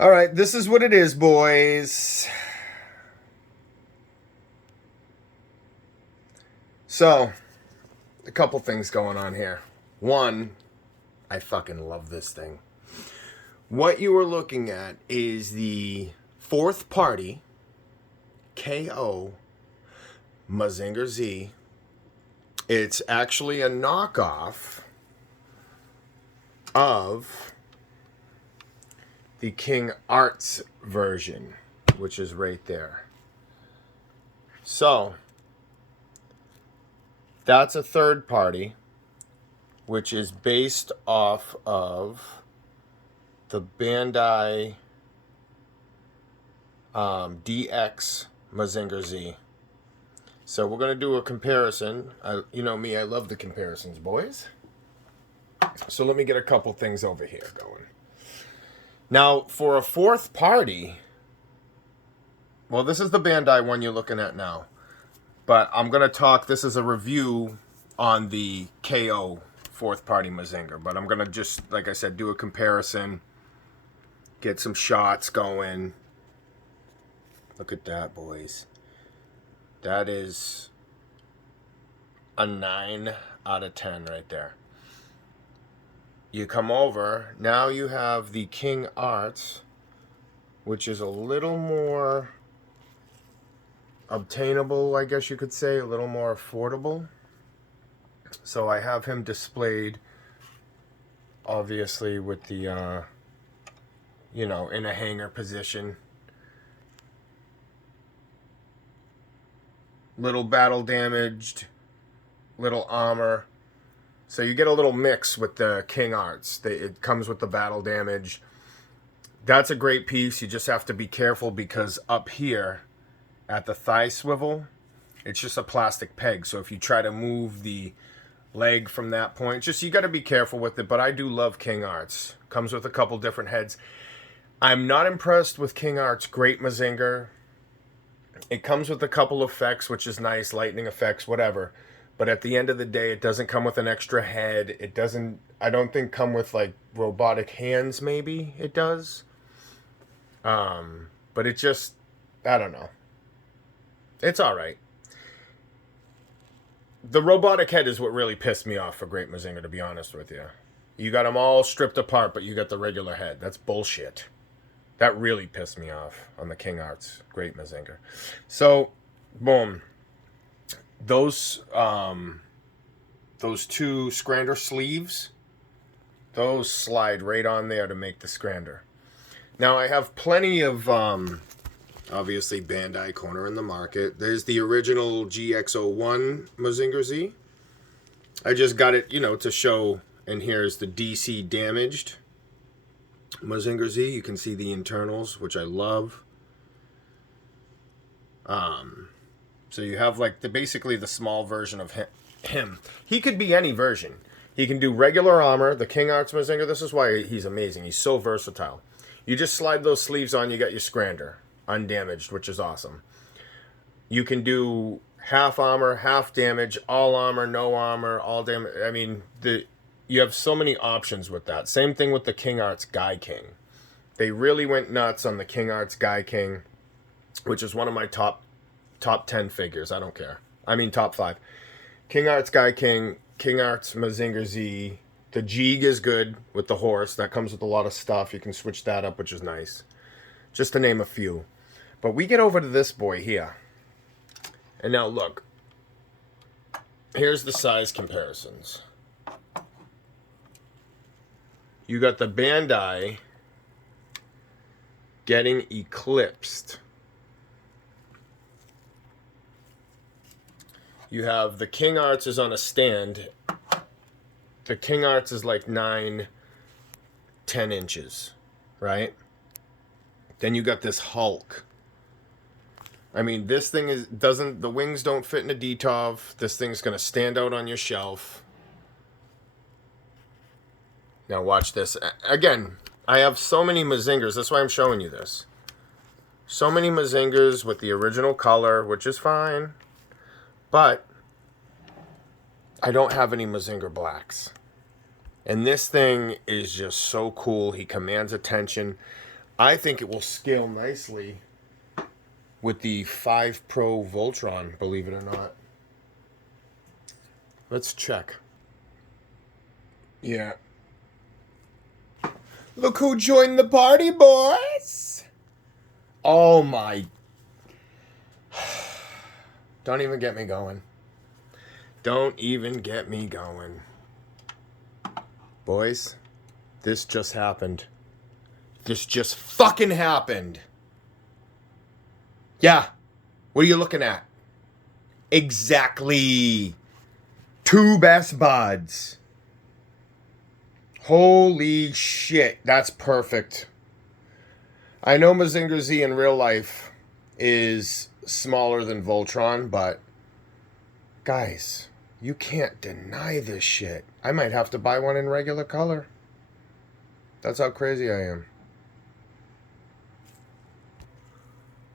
All right, this is what it is, boys. So, a couple things going on here. One, I fucking love this thing. What you are looking at is the fourth party KO Mazinger Z. It's actually a knockoff of the King Arts version, which is right there. So, that's a third party, which is based off of the Bandai DX Mazinger Z. So we're going to do a comparison. You know me, I love the comparisons, boys. So let me get a couple things over here going. Now, for a fourth party, well, this is the Bandai one you're looking at now. But I'm going to talk, this is a review on the KO fourth party Mazinger. But I'm going to just, like I said, do a comparison. Get some shots going. Look at that, boys. That is a 9 out of 10 right there. You come over, now you have the King Arts, which is a little more obtainable, I guess you could say, a little more affordable. So I have him displayed, obviously, with the, in a hanger position. Little battle damaged, little armor. So you get a little mix with the King Arts. It comes with the battle damage. That's a great piece. You just have to be careful because up here at the thigh swivel, it's just a plastic peg. So if you try to move the leg from that point, you got to be careful with it. But I do love King Arts. Comes with a couple different heads. I'm not impressed with King Arts Great Mazinger. It comes with a couple effects, which is nice, lightning effects, whatever. But at the end of the day, it doesn't come with an extra head. It doesn't, I don't think, come with, like, robotic hands, maybe it does. But it just, I don't know. It's all right. The robotic head is what really pissed me off for Great Mazinger, to be honest with you. You got them all stripped apart, but you got the regular head. That's bullshit. That really pissed me off on the King Arts Great Mazinger. So, boom. Those two Scrander sleeves, those slide right on there to make the Scrander. Now, I have plenty of, obviously, Bandai corner in the market. There's the original GX01 Mazinger Z. I just got it, to show, and here's the DC damaged Mazinger Z. You can see the internals, which I love. So you have like basically the small version of him. He could be any version. He can do regular armor, the King Arts Mazinger. This is why he's amazing. He's so versatile. You just slide those sleeves on, you got your Scrander, undamaged, which is awesome. You can do half armor, half damage, all armor, no armor, all damage. I mean, you have so many options with that. Same thing with the King Arts Guy King. They really went nuts on the King Arts Guy King, which is one of my top 10 figures. I don't care. I mean, top 5. King Arts Guy King, King Arts Mazinger Z. The Jeeg is good with the horse. That comes with a lot of stuff. You can switch that up, which is nice. Just to name a few. But we get over to this boy here. And now look. Here's the size comparisons. You got the Bandai getting eclipsed. You have the King Arts is on a stand. The King Arts is like 9, 10 inches, right? Then you got this Hulk. I mean, this thing the wings don't fit in a DTOV. This thing's going to stand out on your shelf. Now watch this. Again, I have so many Mazingers. That's why I'm showing you this. So many Mazingers with the original color, which is fine. But I don't have any Mazinger blacks. And this thing is just so cool. He commands attention. I think it will scale nicely with the 5 Pro Voltron, believe it or not. Let's check. Yeah. Look who joined the party, boys! Oh my. Don't even get me going. Don't even get me going. Boys, this just happened. This just fucking happened. Yeah. What are you looking at? Exactly. 2 best buds. Holy shit. That's perfect. I know Mazinger Z in real life is smaller than Voltron, but guys, you can't deny this shit. I might have to buy one in regular color. That's how crazy I am.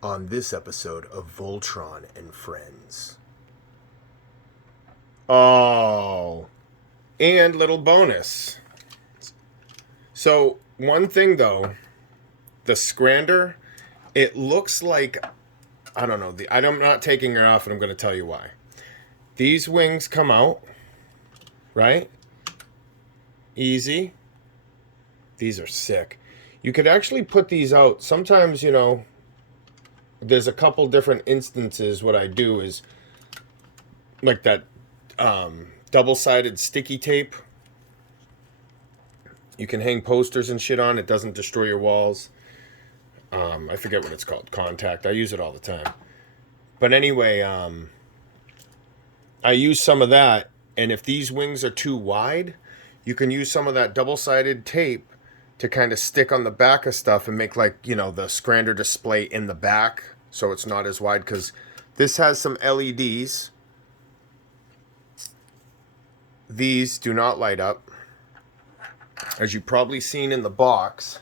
On this episode of Voltron and Friends. Oh. And little bonus. So, one thing though, the Scrander, it looks like, I don't know, I'm not taking her off and I'm going to tell you why. These wings come out, right? Easy. These are sick. You could actually put these out. Sometimes, you know, there's a couple different instances. What I do is like that double-sided sticky tape. You can hang posters and shit on. It doesn't destroy your walls. I forget what it's called. Contact. I use it all the time. But anyway, I use some of that. And if these wings are too wide, you can use some of that double-sided tape to kind of stick on the back of stuff and make, like, you know, the Scrander display in the back so it's not as wide, because this has some LEDs. These do not light up, as you've probably seen in the box.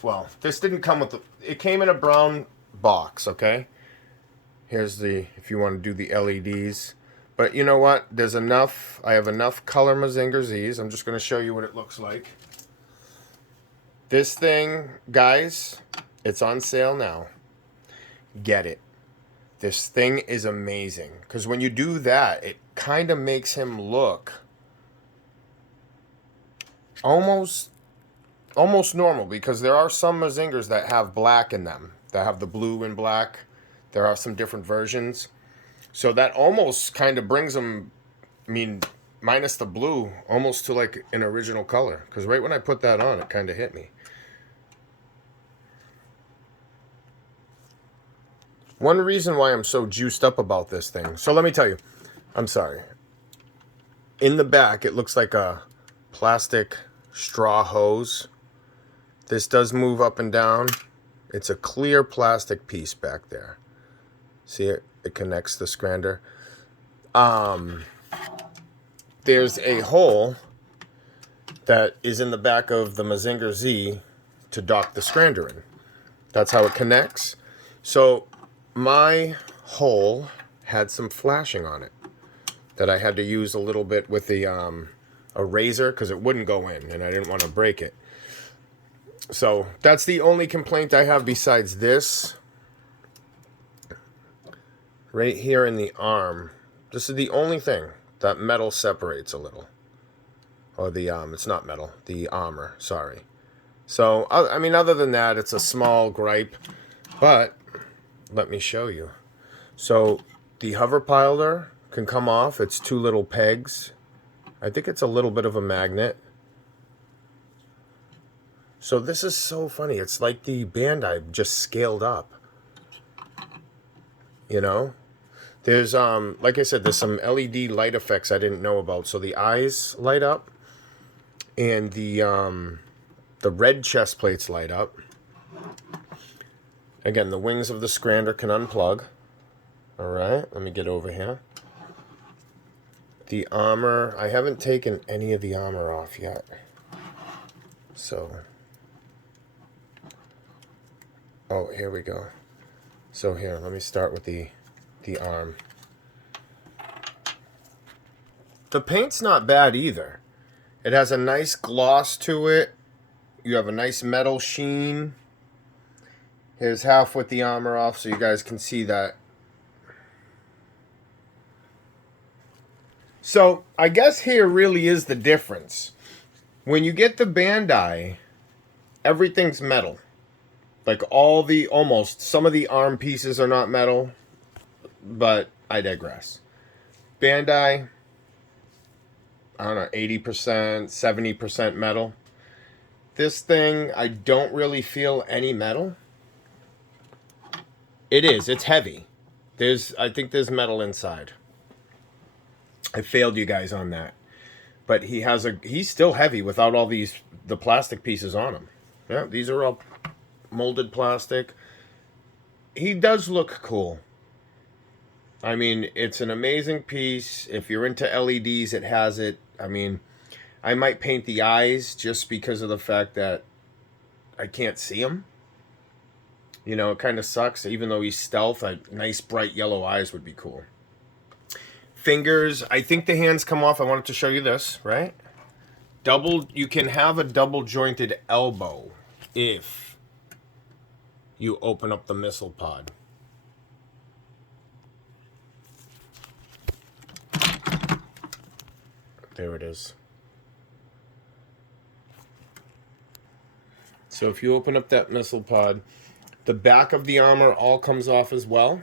Well, this didn't come with it came in a brown box, okay? Here's if you want to do the LEDs. But you know what? There's enough. I have enough color Mazinger Z's. I'm just going to show you what it looks like. This thing, guys, it's on sale now. Get it. This thing is amazing. Because when you do that, it kind of makes him look almost normal. Because there are some Mazingers that have black in them. That have the blue and black. There are some different versions. So that almost kind of brings them, I mean, minus the blue, almost to like an original color. Because right when I put that on, it kind of hit me. One reason why I'm so juiced up about this thing. So let me tell you. I'm sorry. In the back, it looks like a plastic straw hose. This does move up and down. It's a clear plastic piece back there. See it? It connects the Scrander. There's a hole that is in the back of the Mazinger Z to dock the Scrander in. That's how it connects. So my hole had some flashing on it that I had to use a little bit with the a razor because it wouldn't go in and I didn't want to break it. So that's the only complaint I have besides this. Right here in the arm, this is the only thing. That metal separates a little. Or the, it's not metal, the armor, sorry. So, I mean, other than that, it's a small gripe. But, let me show you. So, the hover piler can come off. It's 2 little pegs. I think it's a little bit of a magnet. So, this is so funny. It's like the Bandai just scaled up. You know? There's, like I said, there's some LED light effects I didn't know about. So the eyes light up. And the red chest plates light up. Again, the wings of the Scrander can unplug. Alright, let me get over here. The armor, I haven't taken any of the armor off yet. So. Oh, here we go. So here, let me start with the arm. The paint's not bad either. It has a nice gloss to it. You have a nice metal sheen. Here's half with the armor off so you guys can see that. So I guess here really is the difference. When you get the Bandai, everything's metal. Like almost, some of the arm pieces are not metal, but I digress. Bandai, I don't know, 80%, 70% metal. This thing, I don't really feel any metal. It's heavy. I think there's metal inside. I failed you guys on that. But he's still heavy without all the plastic pieces on him. Yeah, these are all molded plastic. He does look cool. I mean, it's an amazing piece. If you're into LEDs, it has it. I mean, I might paint the eyes just because of the fact that I can't see him. You know, it kind of sucks. Even though he's stealth, nice bright yellow eyes would be cool. Fingers, I think the hands come off. I wanted to show you this, right? You can have a double jointed elbow if you open up the missile pod. There it is. So if you open up that missile pod, the back of the armor all comes off as well.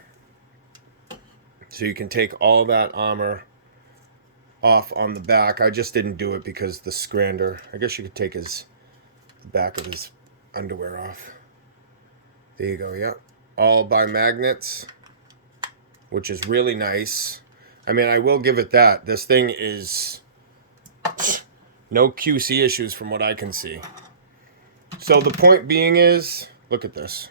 So you can take all that armor off on the back. I just didn't do it because the Scrander. I guess you could take the back of his underwear off. There you go, yeah. All by magnets, which is really nice. I mean, I will give it that. This thing is no QC issues from what I can see. So the point being is, look at this.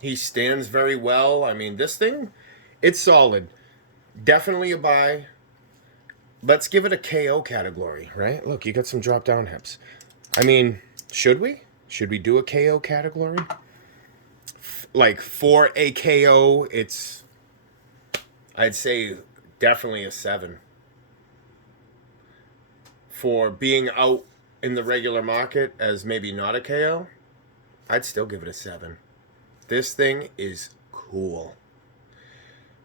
He stands very well. I mean, this thing, it's solid. Definitely a buy. Let's give it a KO category, right? Look, you got some drop-down hips. I mean, should we? Should we do a KO category? Like, for a KO, I'd say definitely a 7. For being out in the regular market as maybe not a KO, I'd still give it a 7. This thing is cool.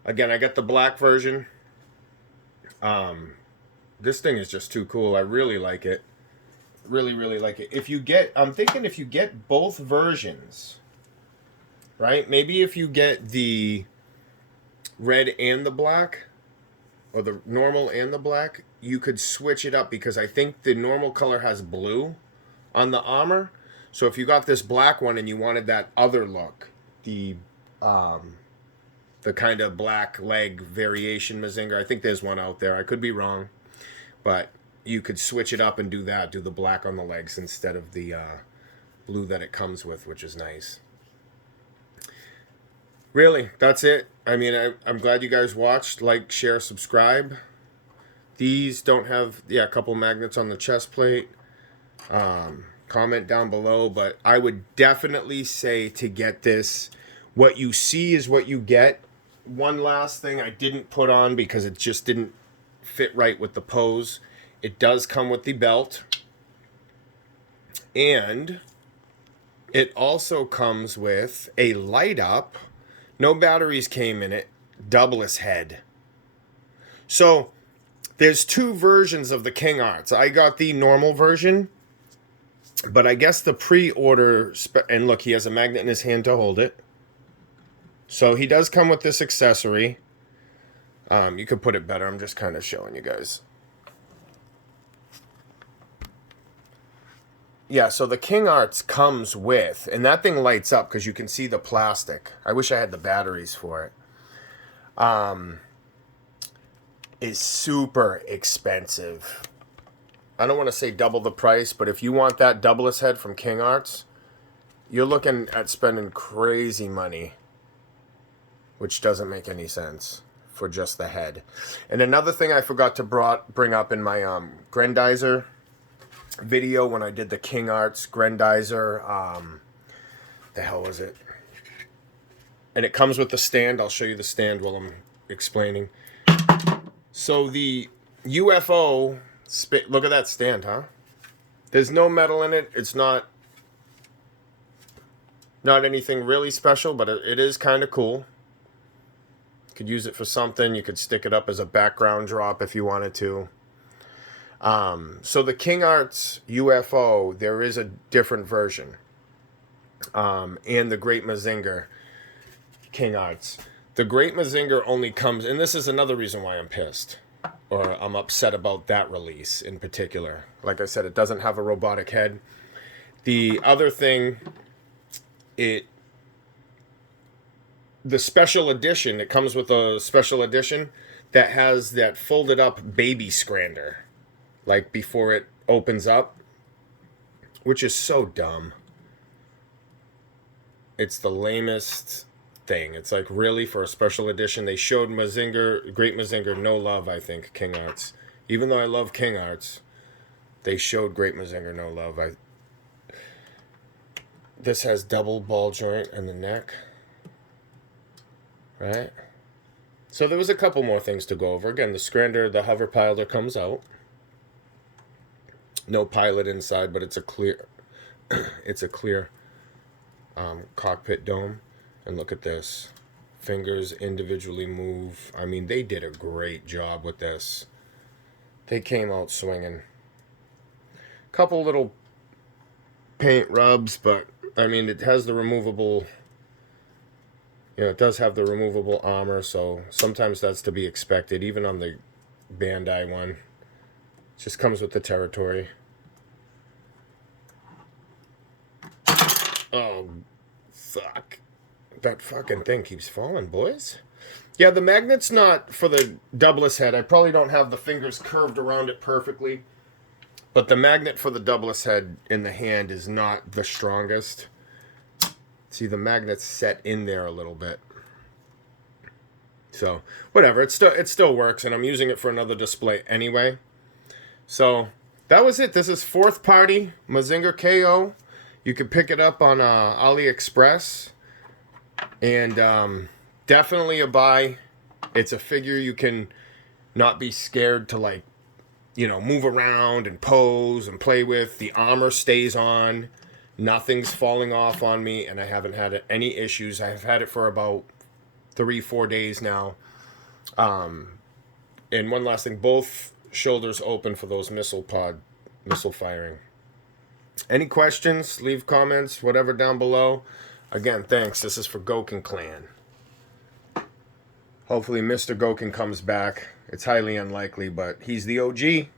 Again, I got the black version. This thing is just too cool. I really like it. Really, really like it. I'm thinking if you get both versions, right? Maybe if you get the red and the black, or the normal and the black, you could switch it up because I think the normal color has blue on the armor. So if you got this black one and you wanted that other look, the kind of black leg variation Mazinger, I think there's one out there. I could be wrong, but you could switch it up and do that. Do the black on the legs instead of the blue that it comes with, which is nice. Really, that's it. I mean, I'm glad you guys watched. Like, share, subscribe. These don't have, a couple magnets on the chest plate. Comment down below, but I would definitely say to get this, what you see is what you get. One last thing I didn't put on because it just didn't fit right with the pose. It does come with the belt, and it also comes with a light up, no batteries came in it, doubless head. So there's 2 versions of the King Arts. I got the normal version, but I guess the pre-order, and look, he has a magnet in his hand to hold it. So he does come with this accessory. You could put it better. I'm just kind of showing you guys. Yeah, so the King Arts comes with, and that thing lights up because you can see the plastic. I wish I had the batteries for it. Is super expensive. I don't want to say double the price, but if you want that doubless head from King Arts, you're looking at spending crazy money, which doesn't make any sense for just the head. And another thing I forgot to bring up in my Grendizer video when I did the King Arts Grendizer, the hell was it? And it comes with the stand. I'll show you the stand while I'm explaining. So the UFO, look at that stand, huh? There's no metal in it. It's not anything really special, but it is kind of cool. You could use it for something. You could stick it up as a background drop if you wanted to. So the King Arts UFO, there is a different version. And the Great Mazinger King Arts. The Great Mazinger only comes, and this is another reason why I'm pissed, or I'm upset about that release in particular. Like I said, it doesn't have a robotic head. The other thing, the special edition, it comes with a special edition that has that folded up baby scrander, like before it opens up, which is so dumb. It's the lamest thing. It's like, really, for a special edition? They showed Mazinger, Great Mazinger, no love, I think, King Arts. Even though I love King Arts, they showed Great Mazinger no love. This has double ball joint in the neck. Right? So there was a couple more things to go over. Again, the scrander, the hover piler comes out. No pilot inside, but it's a clear cockpit dome. And look at this. Fingers individually move. I mean, they did a great job with this. They came out swinging. Couple little paint rubs, but I mean, it has the removable, it does have the removable armor, so sometimes that's to be expected, even on the Bandai one. It just comes with the territory. Oh, fuck. That fucking thing keeps falling, boys. Yeah, the magnet's not for the doubless head. I probably don't have the fingers curved around it perfectly. But the magnet for the doubless head in the hand is not the strongest. See, the magnet's set in there a little bit. So, whatever. It still works, and I'm using it for another display anyway. So, that was it. This is fourth party Mazinger KO. You can pick it up on AliExpress. And definitely a buy. It's a figure you can not be scared to, like, move around and pose and play with. The armor stays on. Nothing's falling off on me, and I haven't had any issues. I've had it for about 3-4 days now. And one last thing, both shoulders open for those missile firing. Any questions? Leave comments, whatever, down below. Again, thanks. This is for Goken Clan. Hopefully Mr. Goken comes back. It's highly unlikely, but he's the OG.